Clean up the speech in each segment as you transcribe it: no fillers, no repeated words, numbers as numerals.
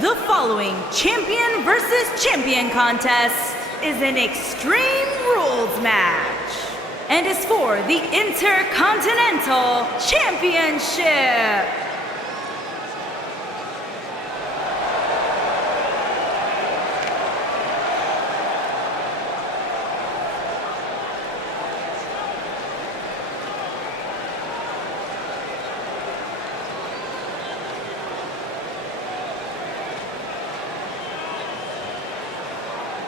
The following champion versus champion contest is an Extreme Rules match and is for the Intercontinental Championship.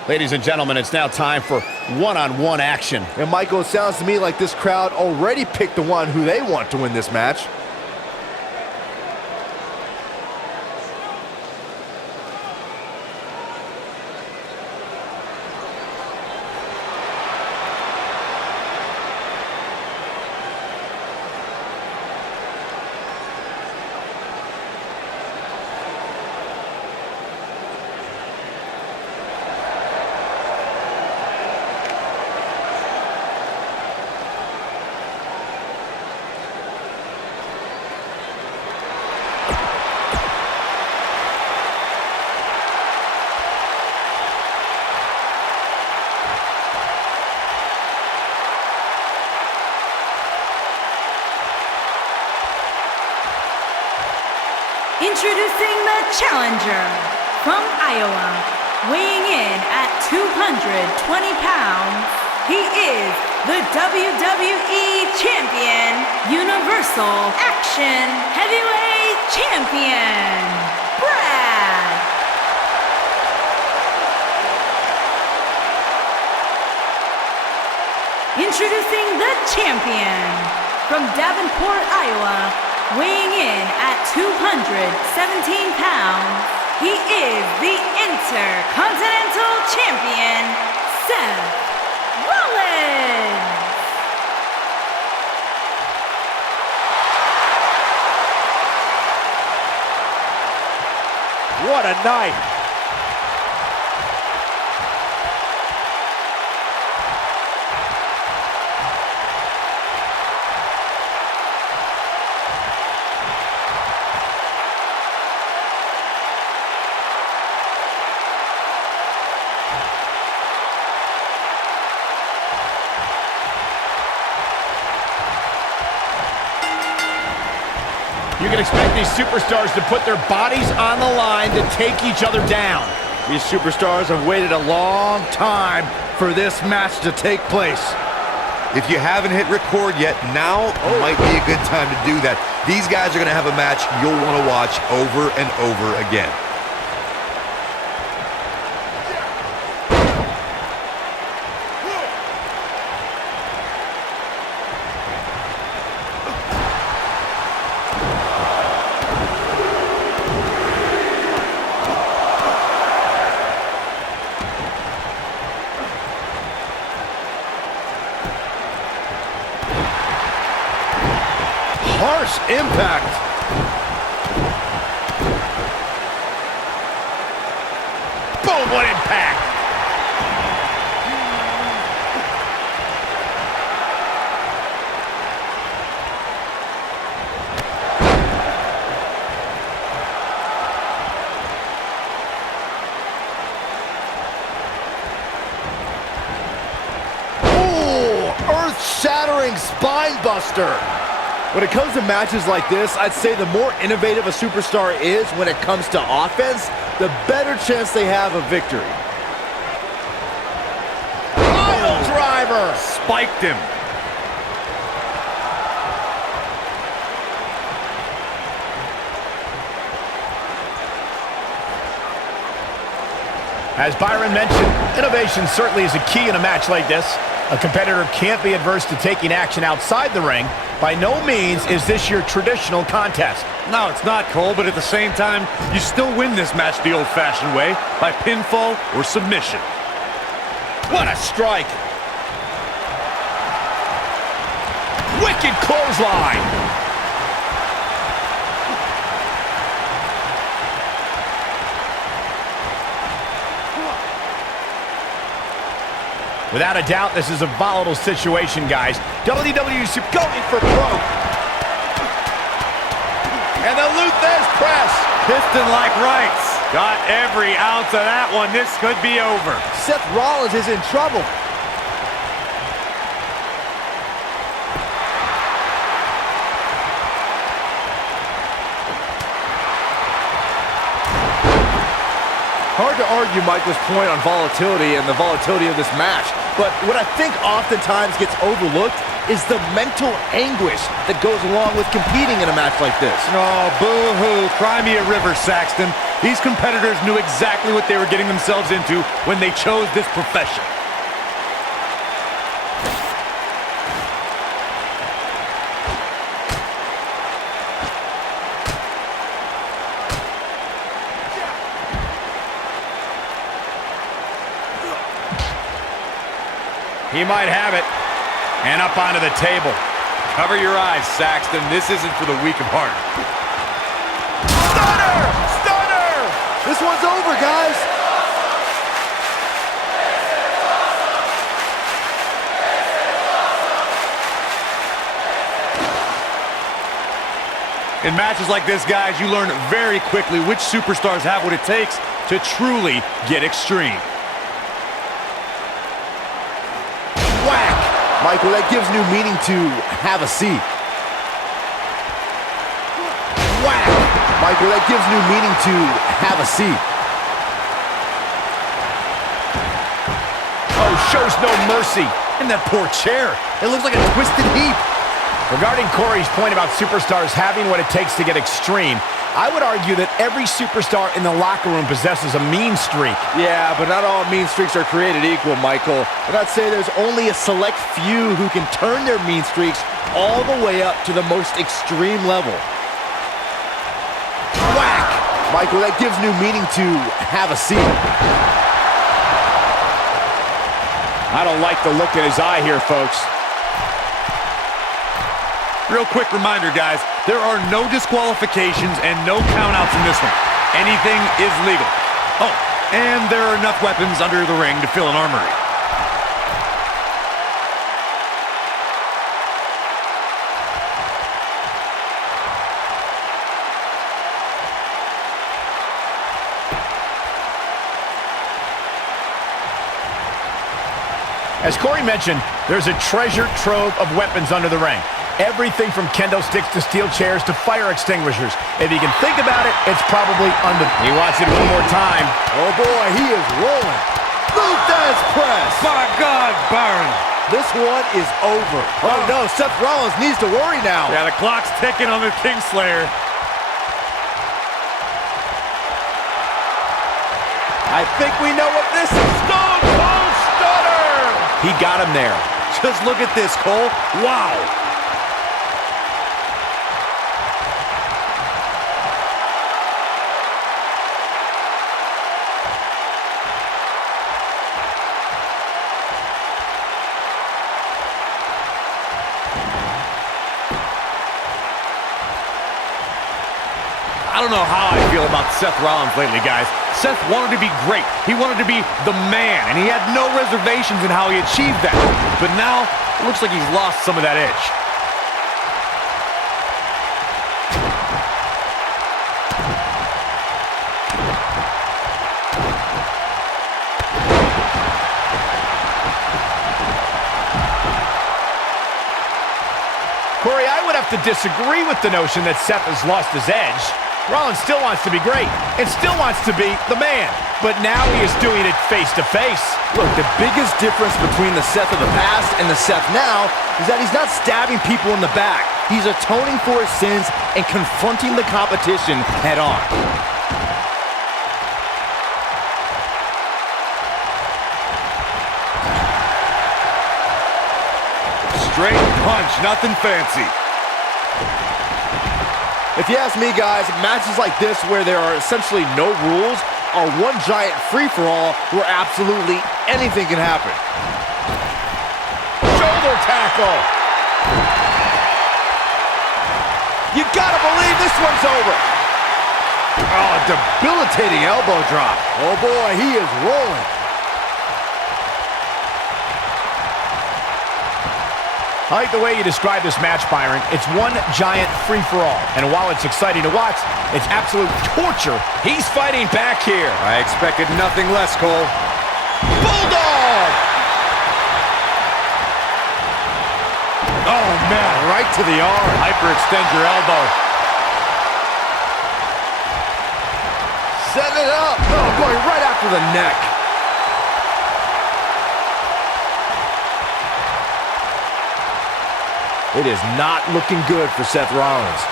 Ladies and gentlemen, it's now time for one-on-one action. And Michael, it sounds to me like this crowd already picked the one who they want to win this match. Introducing the challenger from Iowa, weighing in at 220 pounds, he is the WWE Champion, Universal Action Heavyweight Champion, Brad. Introducing the champion from Davenport, Iowa, weighing in at 217 pounds, he is the Intercontinental Champion, Seth Rollins. What a night. You can expect these superstars to put their bodies on the line to take each other down. These superstars have waited a long time for this match to take place. If you haven't hit record yet, now might be a good time to do that. These guys are going to have a match you'll want to watch over and over again. Harsh impact. Boom, what impact! Ooh, earth-shattering spine buster. When it comes to matches like this, I'd say the more innovative a superstar is when it comes to offense, the better chance they have of victory. Pile driver! Spiked him. As Byron mentioned, innovation certainly is a key in a match like this. A competitor can't be adverse to taking action outside the ring. By no means is this your traditional contest. No, it's not, Cole, but at the same time, you still win this match the old-fashioned way, by pinfall or submission. What a strike! Wicked clothesline! Without a doubt, this is a volatile situation, guys. WWE's going for broke. And the Luthez press. Piston like rights. Got every ounce of that one. This could be over. Seth Rollins is in trouble. Hard to argue Michael's point on volatility and the volatility of this match, but what I think oftentimes gets overlooked is the mental anguish that goes along with competing in a match like this. Oh, boo-hoo. Cry me a river, Saxton. These competitors knew exactly what they were getting themselves into when they chose this profession. He might have it. And up onto the table. Cover your eyes, Saxton. This isn't for the weak of heart. Stunner! Stunner! This one's over, guys. In matches like this, guys, you learn very quickly which superstars have what it takes to truly get extreme. Whack! Michael, that gives new meaning to have a seat. Whack! Michael, that gives new meaning to have a seat. Oh, shows no mercy. And that poor chair. It looks like a twisted heap. Regarding Corey's point about superstars having what it takes to get extreme, I would argue that every superstar in the locker room possesses a mean streak. Yeah, but not all mean streaks are created equal, Michael. And I'd say there's only a select few who can turn their mean streaks all the way up to the most extreme level. Whack! Michael, that gives new meaning to have a seat. I don't like the look in his eye here, folks. Real quick reminder, guys, there are no disqualifications and no countouts in this one. Anything is legal. Oh, and there are enough weapons under the ring to fill an armory. As Corey mentioned, there's a treasure trove of weapons under the ring. Everything from kendo sticks to steel chairs to fire extinguishers. If you can think about it, it's probably under... He wants it one more time. Oh boy, he is rolling. Luthez press. By God, Baron. This one is over. Oh no, Seth Rollins needs to worry now. Yeah, the clock's ticking on the Kingslayer. I think we know what this is. Stone Cold Stunner! He got him there. Just look at this, Cole. Wow. I don't know how I feel about Seth Rollins lately, guys. Seth wanted to be great. He wanted to be the man, and he had no reservations in how he achieved that. But now, it looks like he's lost some of that edge. Corey, I would have to disagree with the notion that Seth has lost his edge. Rollins still wants to be great and still wants to be the man, but now he is doing it face to face. Look, the biggest difference between the Seth of the past and the Seth now is that he's not stabbing people in the back. He's atoning for his sins and confronting the competition head on. Straight punch, nothing fancy. If you ask me, guys, matches like this where there are essentially no rules are one giant free-for-all where absolutely anything can happen. Shoulder tackle. You gotta believe this one's over. Oh, debilitating elbow drop. Oh boy, he is rolling. I like the way you describe this match, Byron. It's one giant free-for-all. And while it's exciting to watch, it's absolute torture. He's fighting back here. I expected nothing less, Cole. Bulldog! Oh, man. Right to the arm. Hyperextend your elbow. Setting it up. Oh, going right after the neck. It is not looking good for Seth Rollins.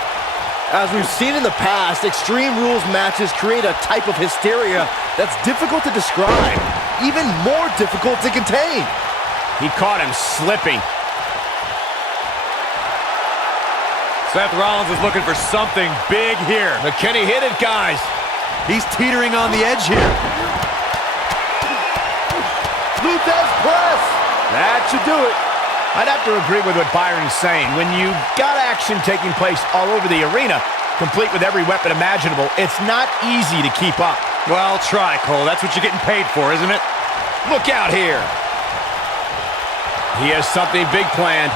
As we've seen in the past, Extreme Rules matches create a type of hysteria that's difficult to describe, even more difficult to contain. He caught him slipping. Seth Rollins is looking for something big here. But can he hit it, guys? He's teetering on the edge here. Luthez press. That should do it. I'd have to agree with what Byron's saying. When you've got action taking place all over the arena, complete with every weapon imaginable, it's not easy to keep up. Well, try, Cole. That's what you're getting paid for, isn't it? Look out here. He has something big planned.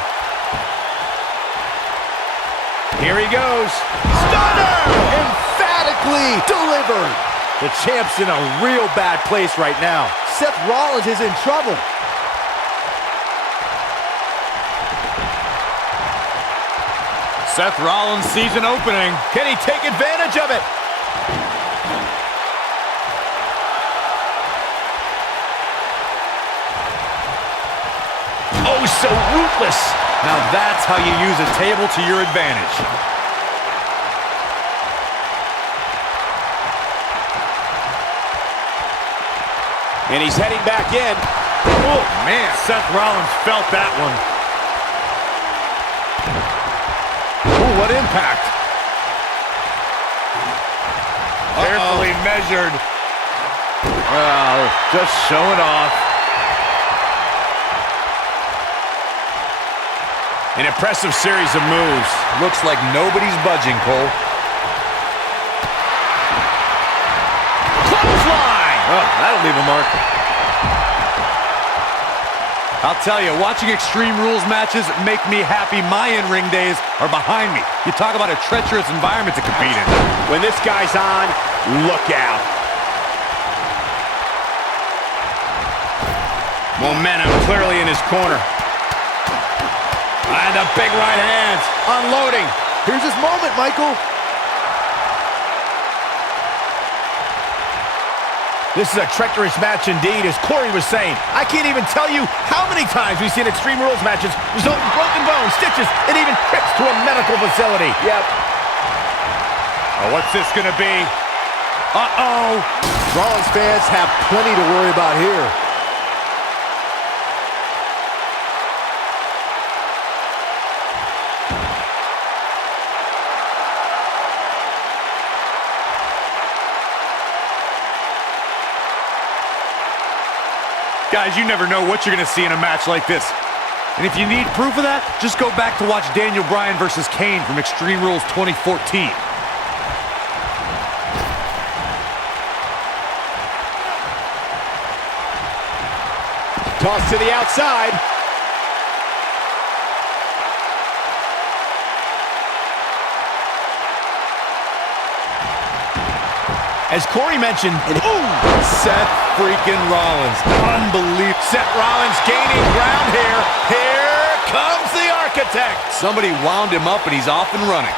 Here he goes. Stunner! Emphatically delivered. The champ's in a real bad place right now. Seth Rollins is in trouble. Seth Rollins sees an opening. Can he take advantage of it? Oh, so ruthless. Now that's how you use a table to your advantage. And he's heading back in. Oh, man. Seth Rollins felt that one. Ooh, what impact. Carefully measured. Well, just showing off. An impressive series of moves. Looks like nobody's budging, Cole. Clothesline! Oh, that'll leave a mark. I'll tell you, watching Extreme Rules matches make me happy my in-ring days are behind me. You talk about a treacherous environment to compete in. When this guy's on, look out. Momentum clearly in his corner. And the big right hands, unloading. Here's his moment, Michael. This is a treacherous match indeed, as Corey was saying. I can't even tell you how many times we've seen Extreme Rules matches result in broken bones, stitches, and even trips to a medical facility. Yep. Oh, what's this gonna be? Uh-oh. Rollins fans have plenty to worry about here. Guys, you never know what you're going to see in a match like this. And if you need proof of that, just go back to watch Daniel Bryan versus Kane from Extreme Rules 2014. Toss to the outside. As Corey mentioned, Seth freaking Rollins. Unbelievable. Seth Rollins gaining ground here. Here comes the architect. Somebody wound him up and he's off and running.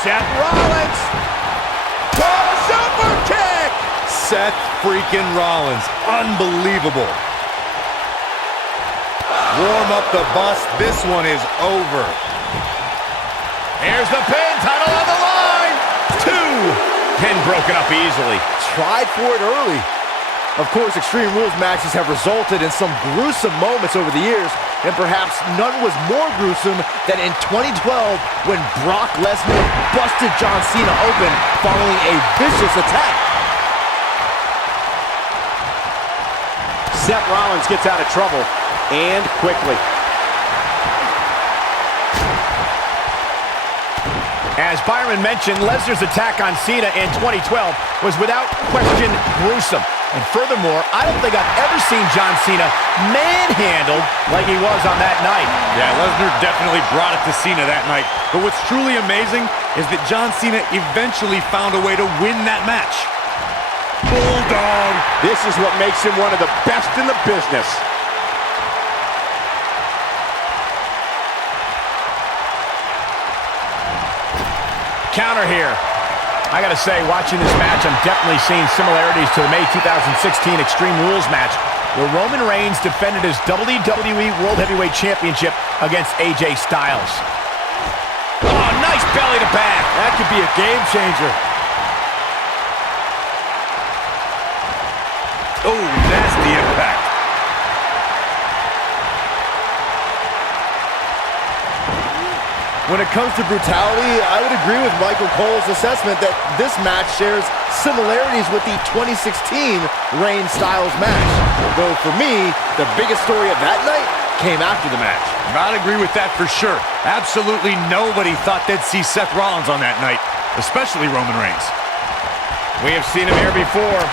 Seth Rollins. For a super kick. Seth freaking Rollins. Unbelievable. Warm up the bus. This one is over. Here's the pin. Title on the line. 2. Pin broken up easily. Tried for it early. Of course, Extreme Rules matches have resulted in some gruesome moments over the years, and perhaps none was more gruesome than in 2012 when Brock Lesnar busted John Cena open following a vicious attack. Seth Rollins gets out of trouble, and quickly. As Byron mentioned, Lesnar's attack on Cena in 2012 was without question gruesome. And furthermore, I don't think I've ever seen John Cena manhandled like he was on that night. Yeah, Lesnar definitely brought it to Cena that night. But what's truly amazing is that John Cena eventually found a way to win that match. Bulldog. This is what makes him one of the best in the business. Counter here. I gotta say, watching this match, I'm definitely seeing similarities to the May 2016 Extreme Rules match, where Roman Reigns defended his WWE World Heavyweight Championship against AJ Styles. Oh, nice belly to back. That could be a game changer. Oh, nasty impact. When it comes to brutality, I would agree with Michael Cole's assessment that this match shares similarities with the 2016 Reigns-Styles match. Though for me, the biggest story of that night came after the match. I'd agree with that for sure. Absolutely nobody thought they'd see Seth Rollins on that night, especially Roman Reigns. We have seen him here before.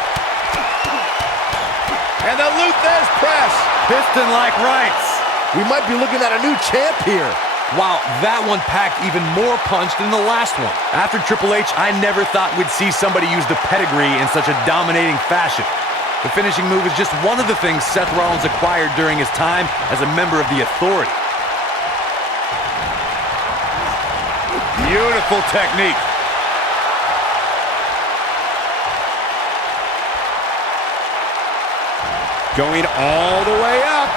And the Luthez press. Piston-like rights. We might be looking at a new champ here. Wow, that one packed even more punch than the last one. After Triple H, I never thought we'd see somebody use the pedigree in such a dominating fashion. The finishing move is just one of the things Seth Rollins acquired during his time as a member of the Authority. Beautiful technique. Going all the way up.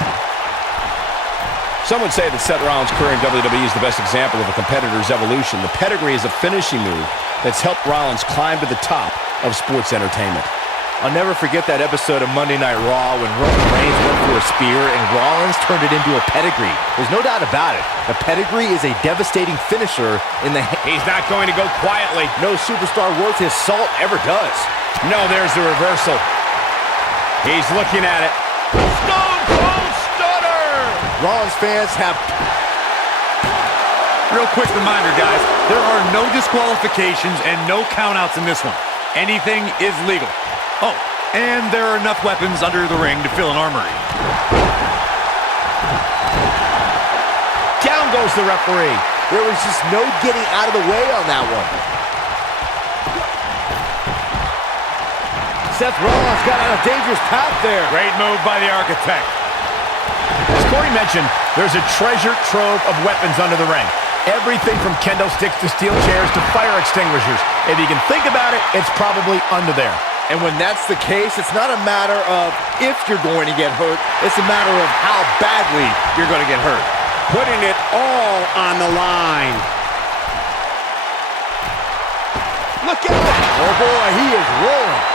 Some would say that Seth Rollins' career in WWE is the best example of a competitor's evolution. The pedigree is a finishing move that's helped Rollins climb to the top of sports entertainment. I'll never forget that episode of Monday Night Raw when Roman Reigns went for a spear and Rollins turned it into a pedigree. There's no doubt about it. The pedigree is a devastating finisher in the... He's not going to go quietly. No superstar worth his salt ever does. No, there's the reversal. He's looking at it. Stone Cold Stunner! Rollins fans have... Real quick reminder, guys. There are no disqualifications and no countouts in this one. Anything is legal. Oh, and there are enough weapons under the ring to fill an armory. Down goes the referee. There was just no getting out of the way on that one. Seth Rollins got on a dangerous path there. Great move by the Architect. As Corey mentioned, there's a treasure trove of weapons under the ring. Everything from kendo sticks to steel chairs to fire extinguishers. If you can think about it, it's probably under there. And when that's the case, it's not a matter of if you're going to get hurt. It's a matter of how badly you're going to get hurt. Putting it all on the line. Look out! Oh boy, he is rolling.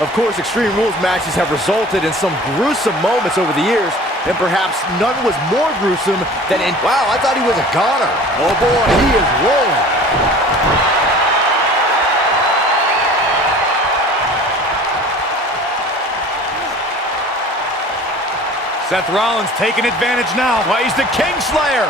Of course, Extreme Rules matches have resulted in some gruesome moments over the years, and perhaps none was more gruesome than in... Wow, I thought he was a goner. Oh boy, he is rolling. Seth Rollins taking advantage now. Well, he's the Kingslayer.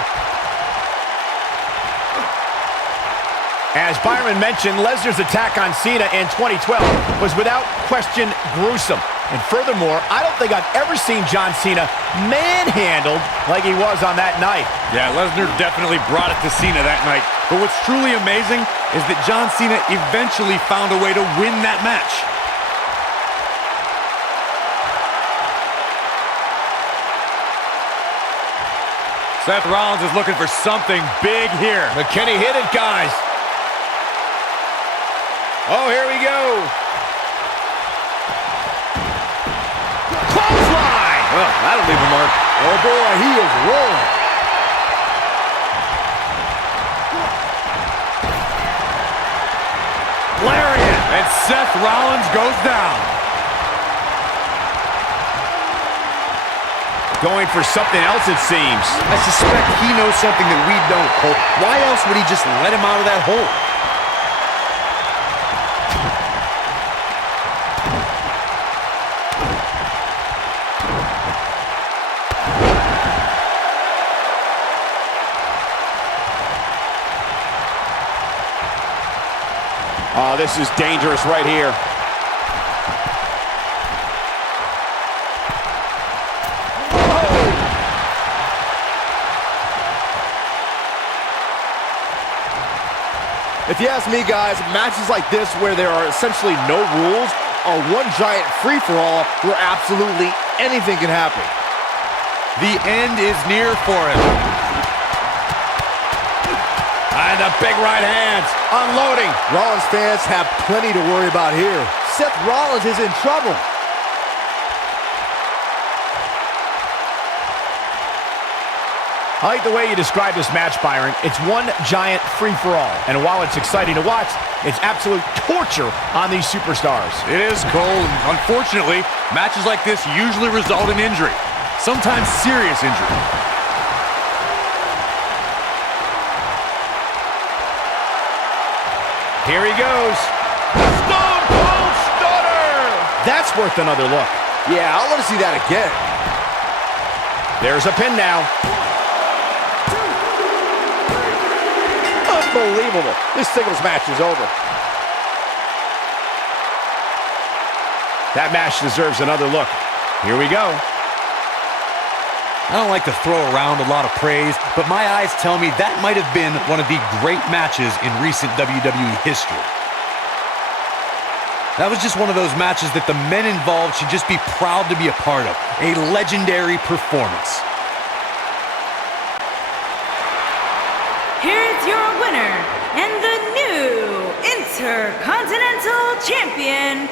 As Byron mentioned, Lesnar's attack on Cena in 2012 was without question gruesome. And furthermore, I don't think I've ever seen John Cena manhandled like he was on that night. Yeah, Lesnar definitely brought it to Cena that night. But what's truly amazing is that John Cena eventually found a way to win that match. Seth Rollins is looking for something big here. McKinney hit it, guys. Oh, here we go. Clothesline! Oh, that'll leave a mark. Oh boy, he is rolling. Lariat! And Seth Rollins goes down. Going for something else, it seems. I suspect he knows something that we don't, Cole. Why else would he just let him out of that hole? Oh, this is dangerous right here. If you ask me, guys, matches like this where there are essentially no rules are one giant free-for-all where absolutely anything can happen. The end is near for him. And the big right hands, unloading. Rollins fans have plenty to worry about here. Seth Rollins is in trouble. I like the way you describe this match, Byron. It's one giant free-for-all. And while it's exciting to watch, it's absolute torture on these superstars. It is, Cole, and unfortunately, matches like this usually result in injury. Sometimes serious injury. Here he goes. Stone Cold Stunner! That's worth another look. Yeah, I want to see that again. There's a pin now. Unbelievable. This singles match is over. That match deserves another look. Here we go. I don't like to throw around a lot of praise, but my eyes tell me that might have been one of the great matches in recent WWE history. That was just one of those matches that the men involved should just be proud to be a part of. A legendary performance. Here's your winner and the new Intercontinental Champion,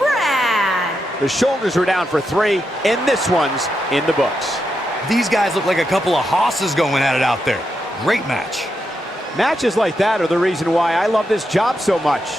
Brad. The shoulders are down for 3, and this one's in the books. These guys look like a couple of hosses going at it out there. Great match. Matches like that are the reason why I love this job so much.